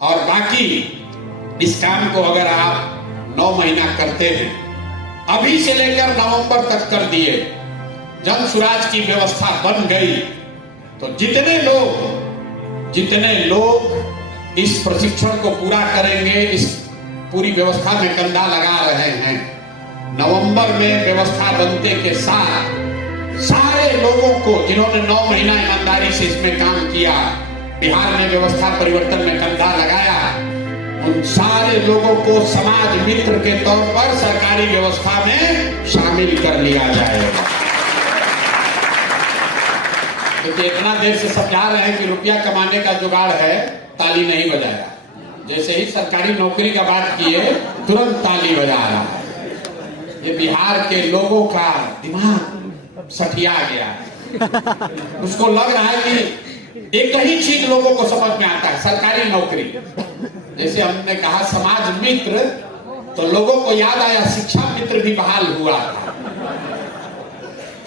और बाकी इस काम को अगर आप 9 महीना करते हैं, अभी से लेकर नवंबर तक कर दिए, जन सुराज की व्यवस्था बन गई, तो जितने लोग इस प्रशिक्षण को पूरा करेंगे, इस पूरी व्यवस्था में कंधा लगा रहे हैं, नवंबर में व्यवस्था बनने के साथ सारे लोगों को जिन्होंने 9 महीना ईमानदारी से इसमें काम किया, बिहार में व्यवस्था परिवर्तन में कंधा लगाया, उन सारे लोगों को समाज मित्र के तौर पर सरकारी व्यवस्था में शामिल कर लिया जाएगा। क्योंकि इतना देर से समझा रहे हैं कि रुपया कमाने का जुगाड़ है, ताली नहीं बजाया। जैसे ही सरकारी नौकरी का बात किए, तुरंत ताली बजा रहा है। ये बिहार के लोगों का दिमाग सठिया गया। उसको लग रहा है कि एक ही चीज लोगों को समझ में आता है, सरकारी नौकरी। जैसे हमने कहा समाज मित्र, तो लोगों को याद आया शिक्षा मित्र भी बहाल हुआ था।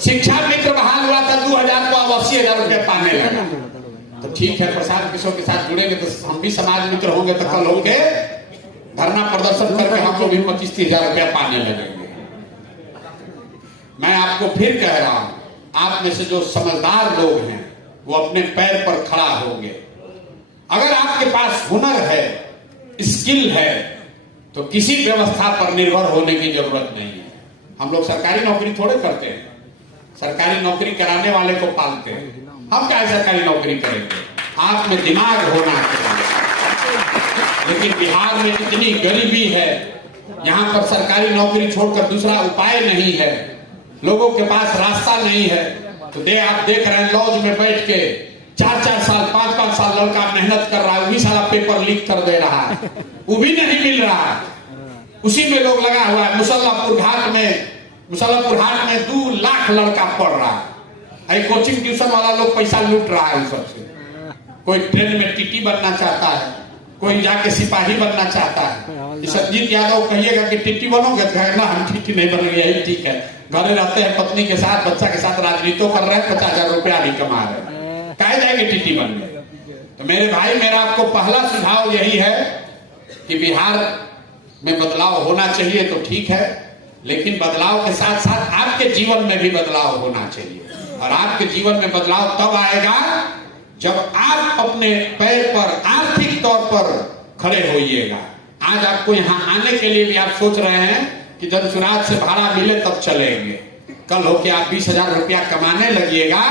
शिक्षा मित्र बहाल हुआ था, 2000 को अब 80,000 रुपये पाने लगा। तो ठीक है, प्रसाद किशोर के साथ जुड़ेंगे तो हम भी समाज मित्र होंगे, तो कल होंगे धरना प्रदर्शन करके हम लोग भी 25-30,000 रुपया पाने लगेंगे। मैं आपको फिर कह रहा हूं, आप में से जो समझदार लोग हैं वो अपने पैर पर खड़ा होंगे। अगर आपके पास हुनर है, स्किल है, तो किसी व्यवस्था पर निर्भर होने की जरूरत नहीं है। हम लोग सरकारी नौकरी थोड़े करते हैं, सरकारी नौकरी कराने वाले को पालते हैं। हम क्या सरकारी नौकरी करेंगे? आप में दिमाग होना चाहिए। लेकिन बिहार में इतनी गरीबी है, यहाँ पर सरकारी नौकरी छोड़कर दूसरा उपाय नहीं है, लोगों के पास रास्ता नहीं है। तो आप देख रहे हैं लॉज में बैठ के 4-4 साल 5-5 साल लड़का मेहनत कर रहा है, वही सारा पेपर लीक कर दे रहा है, वो भी नहीं मिल रहा है, उसी में लोग लगा हुआ है। मुसल्लापुर घाट में 2 लाख लड़का पढ़ रहा है। कोचिंग ट्यूशन वाला लोग पैसा लूट रहा है सबसे। कोई ट्रेन में टीटी बनना चाहता है, कोई जाके सिपाही बनना चाहता है। संजीत यादव कहिएगा कि टीटी बनोगे, कहना हम टीटी नहीं बनेंगे, यही ठीक है। घरे रहते हैं पत्नी के साथ, बच्चा के साथ राजनीति कर रहे हैं, 50,000 रुपया भी कमा रहे हैं, कहे जाएंगे टीटी बनने। तो मेरे भाई, मेरा आपको पहला सुझाव यही है कि बिहार में बदलाव होना चाहिए तो ठीक है, लेकिन बदलाव के साथ साथ आपके जीवन में भी बदलाव होना चाहिए। और आपके जीवन में बदलाव तब आएगा जब आप अपने पैर पर आर्थिक तौर पर खड़े होइएगा। आज आपको यहाँ आने के लिए भी आप सोच रहे हैं कि जन सुराज से भाड़ा मिले तब चलेंगे। कल हो के आप 20,000 रुपया कमाने लगिएगा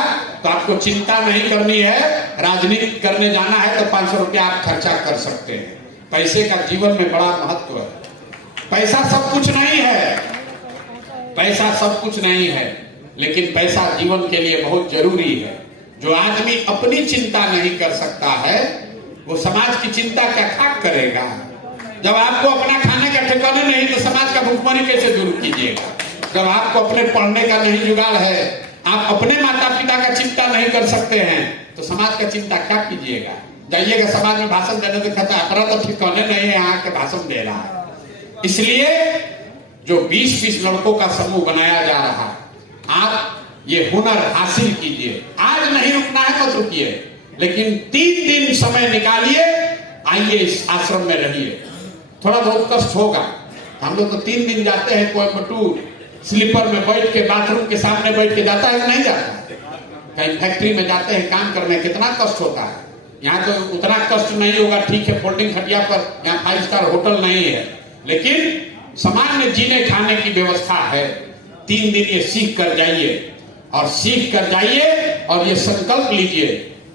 तो आपको चिंता नहीं करनी है। राजनीति करने जाना है तो 500 रुपया आप खर्चा कर सकते हैं। पैसे का जीवन में बड़ा महत्व है। पैसा सब कुछ नहीं है, पैसा सब कुछ नहीं है, लेकिन पैसा जीवन के लिए बहुत जरूरी है। जो आदमी अपनी चिंता नहीं कर सकता है, वो समाज की चिंता क्या खाक करेगा? जब आपको अपना खाने का ठिकाना नहीं तो समाज का भूखमरी कैसे दूर कीजिएगा? जब आपको अपने पढ़ने का नहीं जुगाड़ है, आप अपने माता पिता का चिंता नहीं कर सकते हैं, तो समाज का चिंता क्या कीजिएगा? जाइएगा समाज में भाषण देने तो कहता है अपना तो ठिकाने नहीं है, यहाँ के भाषण दे रहा है। इसलिए जो 20-20 लड़कों का समूह बनाया जा रहा है, आप ये हुनर हासिल कीजिए। आज नहीं रुकना है, मत रुकिए, लेकिन 3 दिन समय निकालिए, आइए इस आश्रम में रहिए। थोड़ा बहुत कष्ट होगा। हम लोग तो 3 दिन जाते हैं कोयम्बटूर, स्लीपर में बैठ के, बाथरूम के सामने बैठ के जाता है कि नहीं जाता है? कहीं फैक्ट्री में जाते हैं काम करने, कितना कष्ट होता है। यहाँ तो उतना कष्ट नहीं होगा, ठीक है, फोल्डिंग खटिया पर, यहाँ 5 स्टार होटल नहीं है, लेकिन सामान्य जीने खाने की व्यवस्था है। 3 दिन ये सीख कर जाइए, और सीख कर जाइए और ये संकल्प लीजिए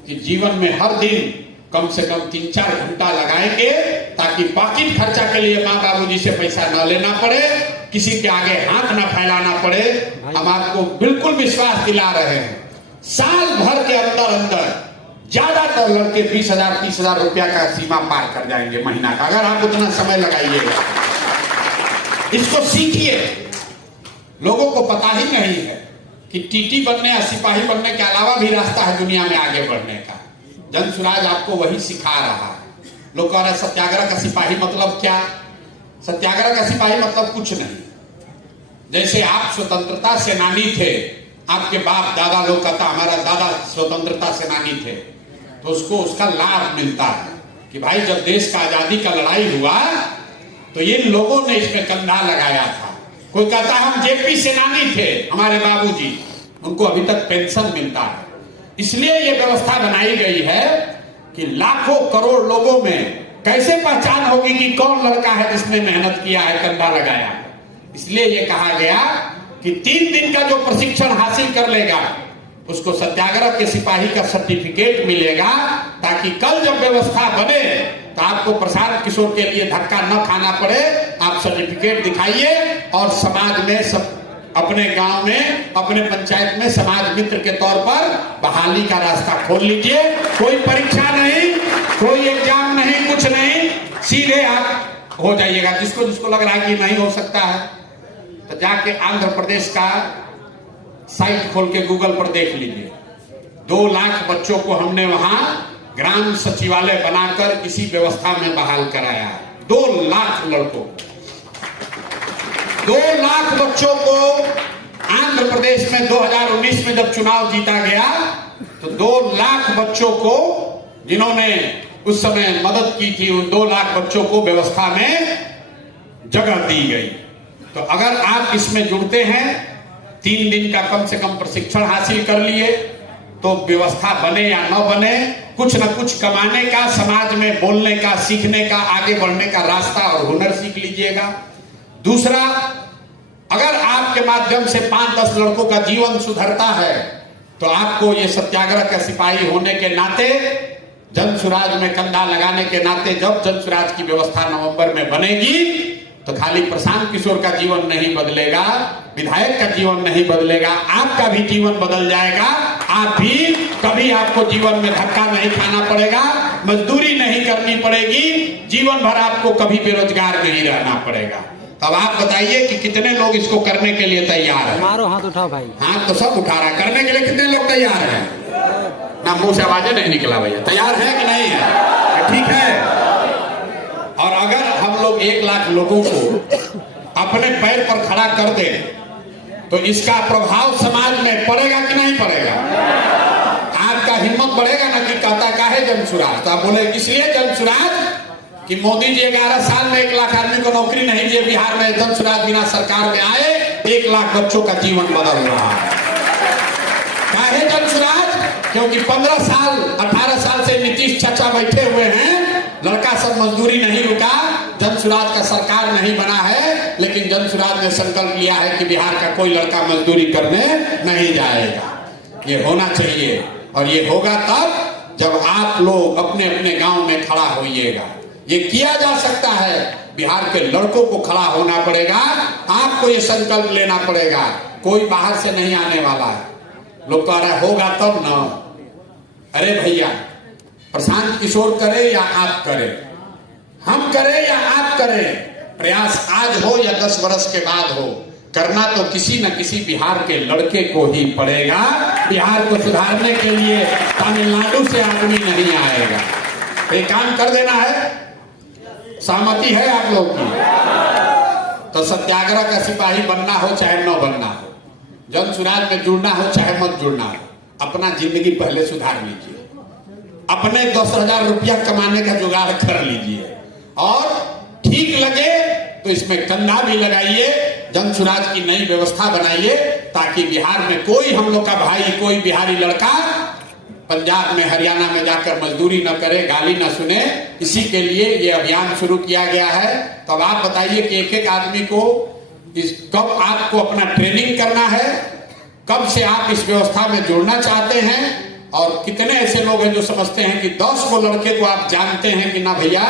कि जीवन में हर दिन कम से कम 3-4 घंटा लगाएंगे, ताकि पॉकेट खर्चा के लिए माँ बाबूजी से पैसा न लेना पड़े, किसी के आगे हाथ न फैलाना पड़े। हम आपको बिल्कुल विश्वास दिला रहे हैं, साल भर के अंदर ज्यादातर लड़के 20,000-30,000 रुपया का सीमा पार कर जाएंगे महीना का, अगर आप उतना समय लगाइएगा। इसको सीखिए। लोगों को पता ही नहीं है कि टीटी बनने या सिपाही बनने के अलावा भी रास्ता है दुनिया में आगे बढ़ने का। जन सुराज आपको वही सिखा रहा है। लोग कह रहे हैं सत्याग्रह का सिपाही मतलब क्या? सत्याग्रह का सिपाही मतलब कुछ नहीं। जैसे आप स्वतंत्रता सेनानी थे, आपके बाप दादा लोग कहता हमारा दादा स्वतंत्रता सेनानी थे, तो उसको उसका लाभ मिलता है। कि भाई जब देश का आजादी का लड़ाई हुआ तो इन लोगों ने इसमें कंधा लगाया था। कोई कहता हम जेपी सेनानी थे, हमारे बाबूजी, उनको अभी तक पेंशन मिलता है। इसलिए ये व्यवस्था बनाई गई है कि लाखों करोड़ लोगों में कैसे पहचान होगी कि कौन लड़का है जिसने मेहनत किया है, कंधा लगाया। इसलिए ये कहा गया कि 3 दिन का जो प्रशिक्षण हासिल कर लेगा उसको सत्याग्रह के सिपाही का सर्टिफिकेट मिलेगा, ताकि कल जब व्यवस्था बने तो आपको प्रशांत किशोर के लिए धक्का न खाना पड़े। आप सर्टिफिकेट दिखाइए और समाज में सब, अपने गांव में, अपने पंचायत में समाज मित्र के तौर पर बहाली का रास्ता खोल लीजिए। कोई परीक्षा नहीं, कोई एग्जाम नहीं, कुछ नहीं, सीधे आप हो जाइएगा। जिसको जिसको लग रहा है कि नहीं हो सकता है तो जाके आंध्र प्रदेश का साइट खोल के गूगल पर देख लीजिए। 2 लाख बच्चों को हमने वहां ग्राम सचिवालय बनाकर इसी व्यवस्था में बहाल कराया। 2 लाख लड़कों, 2 लाख बच्चों को आंध्र प्रदेश में 2019 में जब चुनाव जीता गया तो 2 लाख बच्चों को, जिन्होंने उस समय मदद की थी, उन 2 लाख बच्चों को व्यवस्था में जगह दी गई। तो अगर आप इसमें जुड़ते हैं, 3 दिन का कम से कम प्रशिक्षण हासिल कर लिए, तो व्यवस्था बने या न बने, कुछ न कुछ कमाने का, समाज में बोलने का, सीखने का, आगे बढ़ने का रास्ता और हुनर सीख लीजिएगा। दूसरा, अगर आपके माध्यम से 5-10 लड़कों का जीवन सुधरता है तो आपको ये सत्याग्रह का सिपाही होने के नाते, जन सुराज में कंधा लगाने के नाते, जब जन सुराज की व्यवस्था नवंबर में बनेगी तो खाली प्रशांत किशोर का जीवन नहीं बदलेगा, विधायक का जीवन नहीं बदलेगा, आपका भी जीवन बदल जाएगा। आप भी कभी, आपको जीवन में धक्का नहीं खाना पड़ेगा, मजदूरी नहीं करनी पड़ेगी, जीवन भर आपको कभी बेरोजगार नहीं रहना पड़ेगा। तब आप बताइए कि कितने लोग इसको करने के लिए तैयार हैं? मारो हाथ उठाओ भाई। हाथ तो सब उठा रहा है। करने के लिए कितने लोग तैयार हैं? ना मुंह से आवाजें नहीं निकला भैया। तैयार है कि नहीं है? ठीक है। और अगर हम लोग 1 लाख लोगों को अपने पैर पर खड़ा कर दें तो इसका प्रभाव समाज में पड़ेगा कि नहीं पड़ेगा? आपका हिम्मत बढ़ेगा ना कि कहता क्या है जन सुराज। तो आप बोले इसलिए जन सुराज कि मोदी जी 11 साल में 1 लाख आदमी को नौकरी नहीं दिए। बिहार में जन सुराज बिना सरकार में आए 1 लाख बच्चों का जीवन बदल रहा है। क्या है जन सुराज? क्योंकि 15 साल 18 साल से नीतीश चाचा बैठे हुए हैं, लड़का सब मजदूरी नहीं रुका, जन सुराज का सरकार नहीं बना है, लेकिन जन सुराज ने संकल्प लिया है कि बिहार का कोई लड़का मजदूरी करने नहीं जाएगा। ये होना चाहिए और ये होगा तब जब आप लोग अपने अपने गांव में खड़ा होइएगा। ये किया जा सकता है। बिहार के लड़कों को खड़ा होना पड़ेगा, आपको ये संकल्प लेना पड़ेगा। कोई बाहर से नहीं आने वाला है। लोग कह रहे होगा तब ना। अरे भैया, प्रशांत किशोर करे या आप करें, हम करें या आप करें, प्रयास आज हो या 10 वर्ष के बाद हो, करना तो किसी न किसी बिहार के लड़के को ही पड़ेगा। बिहार को सुधारने के लिए तमिलनाडु से आदमी नहीं आएगा। ये काम कर देना है। सहमति है आप लोग की? तो सत्याग्रह का सिपाही बनना हो चाहे न बनना हो, जन सुराज में जुड़ना हो चाहे मत जुड़ना हो, अपना जिंदगी पहले सुधार लीजिए। अपने 10,000 रुपया कमाने का जुगाड़ कर लीजिए और ठीक लगे तो इसमें कंधा भी लगाइए, जन सुराज की नई व्यवस्था बनाइए, ताकि बिहार में कोई हम लोग का भाई, कोई बिहारी लड़का पंजाब में, हरियाणा में जाकर मजदूरी न करे, गाली न सुने। इसी के लिए ये अभियान शुरू किया गया है। तो अब आप बताइए कि एक आदमी को कब आपको अपना ट्रेनिंग करना है, कब से आप इस व्यवस्था में जुड़ना चाहते हैं, और कितने ऐसे लोग हैं जो समझते हैं कि 10 को लड़के को आप जानते हैं कि ना भैया,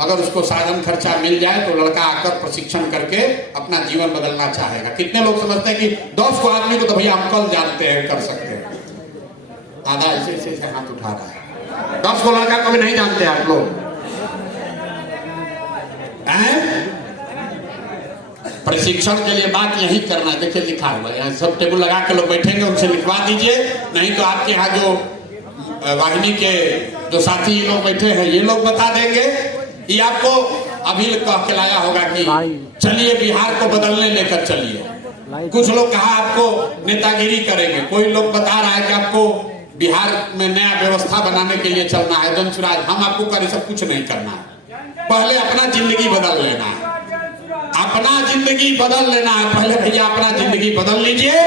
अगर उसको साधन खर्चा मिल जाए तो लड़का आकर प्रशिक्षण करके अपना जीवन बदलना चाहेगा। कितने लोग समझते हैं कि 10 को आदमी को तो भैया हम कल जानते हैं, कर सकते हैं। आधा ऐसे हाथ उठा रहा है। 10 को लड़का को भी नहीं जानते आप लोग। प्रशिक्षण के लिए बात यही करना है। देखिए लिखा हुआ है, सब टेबल लगा के लोग बैठेंगे, उनसे लिखवा दीजिए। नहीं तो आपके यहाँ जो वाहिनी के जो साथी लोग बैठे हैं ये लोग बता देंगे। ये आपको अभी कह के लाया होगा कि चलिए बिहार को बदलने लेकर चलिए। कुछ लोग कहा आपको नेतागिरी करेंगे, कोई लोग बता रहा है कि आपको बिहार में नया व्यवस्था बनाने के लिए चलना है जन सुराज, हम आपको करे सब कुछ नहीं करना है। पहले अपना जिंदगी बदल लेना है, अपना जिंदगी बदल लेना है। पहले भैया अपना जिंदगी बदल लीजिए,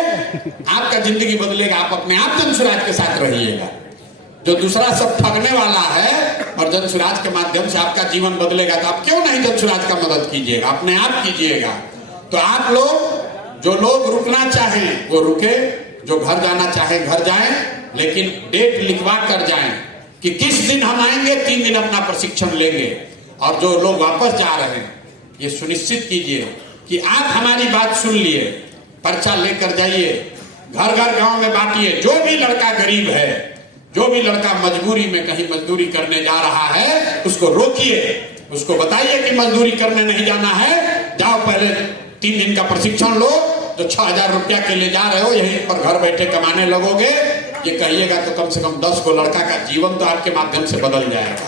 आपका जिंदगी बदलेगा, आप अपने आप जन सुराज के साथ रहिएगा। जो दूसरा सब ठगने वाला है और जन सुराज के माध्यम से आपका जीवन बदलेगा, तो आप क्यों नहीं जन सुराज का मदद कीजिएगा, अपने आप कीजिएगा। तो आप लोग, जो लोग रुकना चाहें वो रुके, जो घर जाना चाहें घर जाएं, लेकिन डेट लिखवा कर जाएं कि किस दिन हम आएंगे, 3 दिन अपना प्रशिक्षण लेंगे। और जो लोग वापस जा रहे हैं ये सुनिश्चित कीजिए कि आप हमारी बात सुन लिए, पर्चा लेकर जाइए, घर घर गांव में बांटिए। जो भी लड़का गरीब है, जो भी लड़का मजबूरी में कहीं मजदूरी करने जा रहा है, उसको रोकिए, उसको बताइए कि मजदूरी करने नहीं जाना है, जाओ पहले 3 दिन का प्रशिक्षण लो। जो 6,000 रुपया के ले जा रहे हो यहीं पर घर बैठे कमाने लगोगे, ये कहिएगा तो कम से कम 10 को लड़का का जीवन तो आपके माध्यम से बदल जाएगा।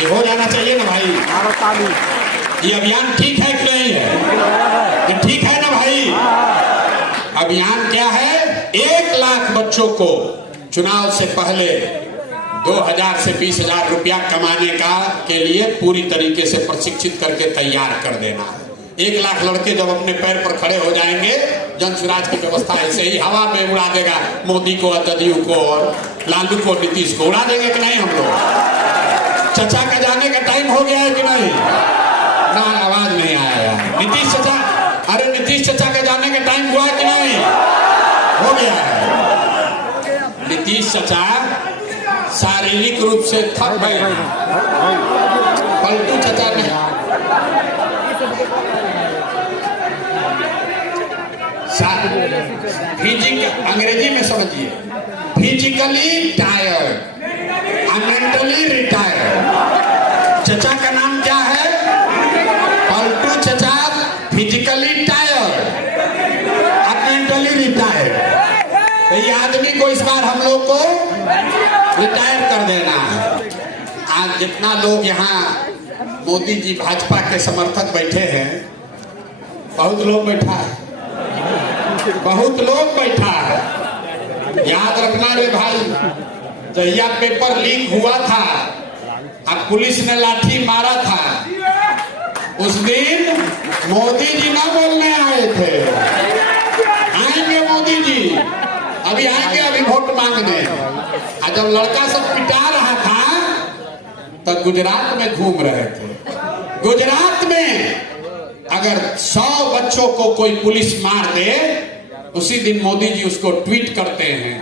ये हो जाना चाहिए ना भाई। ये अभियान ठीक है कि नहीं है? ये ठीक है ना भाई? अभियान क्या है? 1 लाख बच्चों को चुनाव से पहले 2,000 से 20,000 रुपया कमाने का के लिए पूरी तरीके से प्रशिक्षित करके तैयार कर देना है। 1 लाख लड़के जब अपने पैर पर खड़े हो जाएंगे, जन सुराज की व्यवस्था ऐसे ही हवा में उड़ा देगा। मोदी को, जदयू को और लालू को, नीतीश को उड़ा देंगे कि नहीं हम लोग? चचा का जाने का टाइम हो गया है कि नहीं? ना, आवाज नहीं आया। नीतीश चचा, अरे नीतीश चचा का जाने का टाइम हुआ कि नहीं? हो गया है। नीतीश चचा शारीरिक रूप से थक गए, पलटू चचा नहीं, अंग्रेजी में समझिए, फिजिकली टायर्ड, मेंटली रिटायर्ड। चचा का नाम क्या है? पलटू चचा, फिजिकली टायर्ड, मेंटली रिटायर्ड। तो ये आदमी को इस बार हम लोग को रिटायर कर देना है। आज जितना लोग यहाँ मोदी जी भाजपा के समर्थक बैठे हैं, बहुत लोग बैठा है, बहुत लोग बैठा है। याद रखना रे भाई, जहिया पेपर लीक हुआ था, अब पुलिस ने लाठी मारा था, उस दिन मोदी जी ना बोलने आए थे। आएंगे मोदी जी, अभी आएंगे, अभी वोट मांगने। और जब लड़का सब पिटा रहा था तो गुजरात में घूम रहे थे। गुजरात में अगर 100 बच्चों को कोई पुलिस मार दे, उसी दिन मोदी जी उसको ट्वीट करते हैं।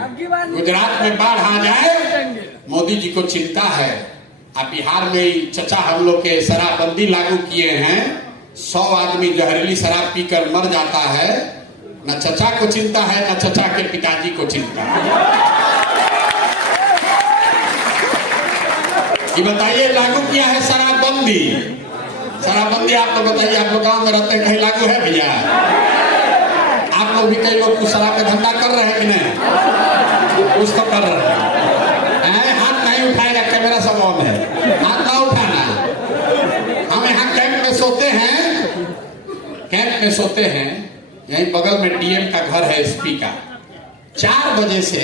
गुजरात में बाढ़ आ जाए, मोदी जी को चिंता है। अब बिहार में ही चचा हम लोग के शराबबंदी लागू किए हैं, 100 आदमी जहरीली शराब पीकर मर जाता है। न चचा को चिंता है, न चचा के पिताजी को चिंता है। ये बताइए, लागू किया है शराबबंदी। शराबबंदी आप लोग बताइए, आप लोग गाँव में रहते हैं, कहीं लागू है भैया? आप लोग भी, कई लोग कुछ शराब का धंधा कर रहे हैं कि नहीं? कुछ तो कर रहे हैं। हाथ नहीं उठाएगा, कैमरा सब ऑन है, हाथ ना उठाना। हम यहाँ कैंप में सोते हैं, कैंप में सोते हैं, यहीं बगल में डीएम का घर है, एसपी का। 4 बजे से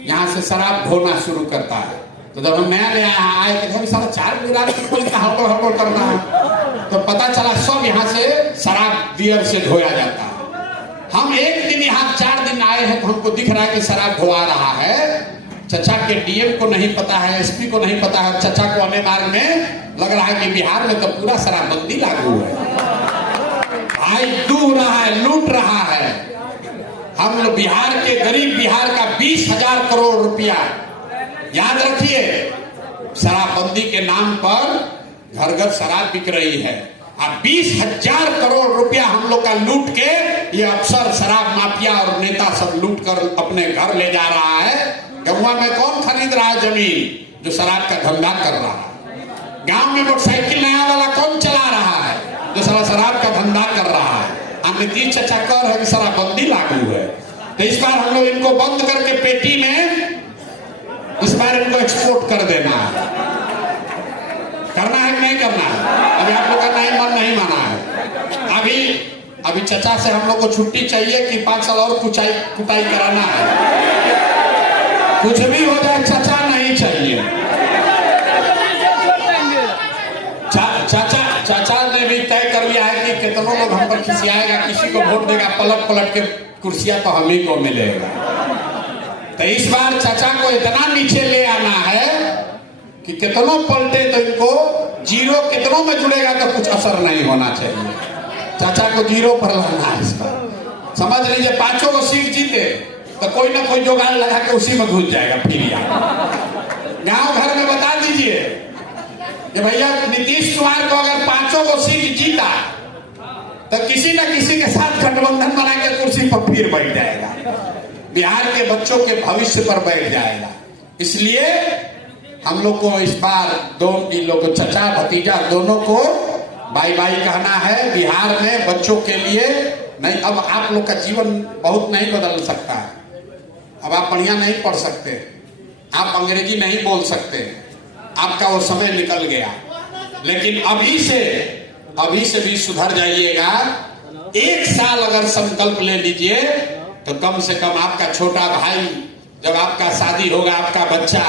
यहाँ से शराब ढोना शुरू करता है। तो जब हम नया आए तो सारा 4 बजे रात को हड़बड़ करना है, तो पता चला सब यहाँ से शराब बियर से धोया जाता है। हम एक दिन यहाँ 4 दिन आए हैं, तो हमको दिख रहा है कि शराब धोआ रहा है। चचा के डीएम को नहीं पता है, एसपी को नहीं पता है, चचा को आने मार्ग में लग रहा है कि बिहार में तो पूरा शराबबंदी लागू है। भाई डूब रहा है, लूट रहा है। हम लोग बिहार के गरीब, बिहार का 20,000 करोड़ रुपया, याद रखिए, शराबबंदी के नाम पर घर घर शराब बिक रही है। अब 20,000 करोड़ रुपया हम लोग का लूट के ये अफसर, शराब माफिया और नेता सब लूट कर अपने घर ले जा रहा है। गौवा में कौन खरीद रहा है जमीन जो शराब का धंधा कर रहा है? गांव में मोटरसाइकिल नया वाला कौन चला रहा है जो सारा शराब का धंधा कर रहा है? नीतीश चचा कह रहे कि शराबबंदी लागू है, तो इस बार हम लोग इनको बंद करके पेटी में इस बार इनको एक्सपोर्ट कर देना है। करना है कि नहीं करना है? अभी आप लोग का नहीं माना है। अभी चचा से हम लोग को छुट्टी चाहिए कि 5 साल और कुटाई कराना है। कुछ भी हो जाए चाचा नहीं चाहिए। चाचा ने भी तय कर लिया है कि कितनों लोग हम पर खिसियाएगा, किसी को वोट देगा, पलट पलट के कुर्सियां तो हम ही को मिलेगा। तो इस बार चाचा को इतना नीचे ले आना है कि कितनों पलटे तो इनको जीरो कितनों में जुड़ेगा तो कुछ असर नहीं होना चाहिए। चाचा को जीरो पर लाना है इस बार। समझ लीजिए 5 को सीट जीते तो कोई ना कोई जुगाड़ लगा के उसी में घुस जाएगा। फिर गांव घर में बता दीजिए कि भैया नीतीश कुमार को अगर 5 को सीट जीता तो किसी न किसी के साथ गठबंधन बना के कुर्सी पर फिर बैठ जाएगा, बिहार के बच्चों के भविष्य पर बैठ जाएगा। इसलिए हम लोग को इस बार इन लोगों चचा भतीजा दोनों को बाई बाई कहना है। बिहार में बच्चों के लिए नहीं, अब आप लोग का जीवन बहुत नहीं बदल सकता है। अब आप बढ़िया नहीं पढ़ सकते, आप अंग्रेजी नहीं बोल सकते, आपका वो समय निकल गया। लेकिन अभी से भी सुधर जाइएगा। 1 साल अगर संकल्प ले लीजिए तो कम से कम आपका छोटा भाई जब आपका शादी होगा, आपका बच्चा,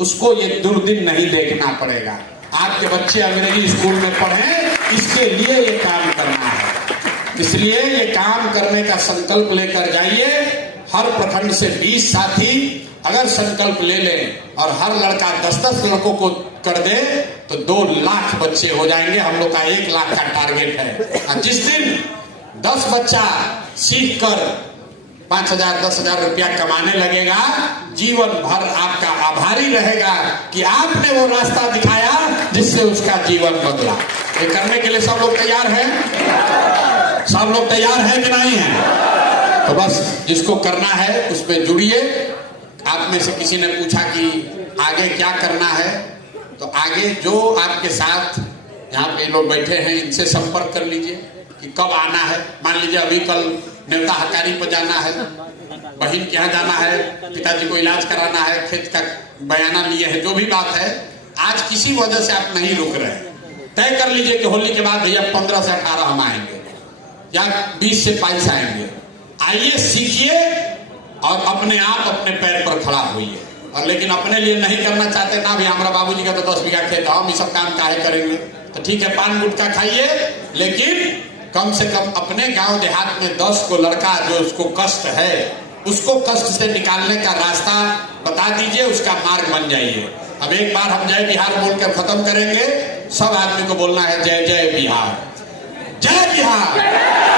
उसको ये दुर्दिन नहीं देखना पड़ेगा। आपके बच्चे अंग्रेजी स्कूल में पढ़ें, इसके लिए ये काम करना है। इसलिए ये काम करने का संकल्प लेकर जाइए। हर प्रखंड से 20 साथी अगर संकल्प ले लें और हर लड़का 10-10 लड़कों को कर दे तो 2 लाख बच्चे हो जाएंगे। हम लोग का 1 लाख का टारगेट है। और जिस दिन 10 बच्चा सीख कर 5,000-10,000 रुपया कमाने लगेगा, जीवन भर आपका आभारी रहेगा कि आपने वो रास्ता दिखाया जिससे उसका जीवन बदला। ये करने के लिए सब लोग तैयार हैं? सब लोग तैयार हैं कि नहीं हैं? तो बस जिसको करना है उसमें जुड़िए। आप में से किसी ने पूछा कि आगे क्या करना है, तो आगे जो आपके साथ यहाँ पे लोग बैठे हैं इनसे संपर्क कर लीजिए कि कब आना है। मान लीजिए अभी कल नेवता हकारी पर जाना है, बहन के यहाँ जाना है, पिताजी को इलाज कराना है, खेत का बयाना लिए है, जो भी बात है, आज किसी वजह से आप नहीं रुक रहे, तय कर लीजिए कि होली के बाद भैया 15 से 18 हम आएंगे या 20 से 22 आएंगे। आइए, सीखिए और अपने आप अपने पैर पर खड़ा होइए। और लेकिन अपने लिए नहीं करना चाहते ना, भी हमारा बाबूजी का तो 10 बीघा खेत है, हम ये सब काम काहे करेंगे, तो ठीक है पान गुटखा खाइए, लेकिन कम से कम अपने गांव देहात में 10 को लड़का जो उसको कष्ट है, उसको कष्ट से निकालने का रास्ता बता दीजिए, उसका मार्ग बन जाइए। अब एक बार हम जय बिहार बोलकर खत्म करेंगे। सब आदमी को बोलना है जय जय बिहार, जय बिहार।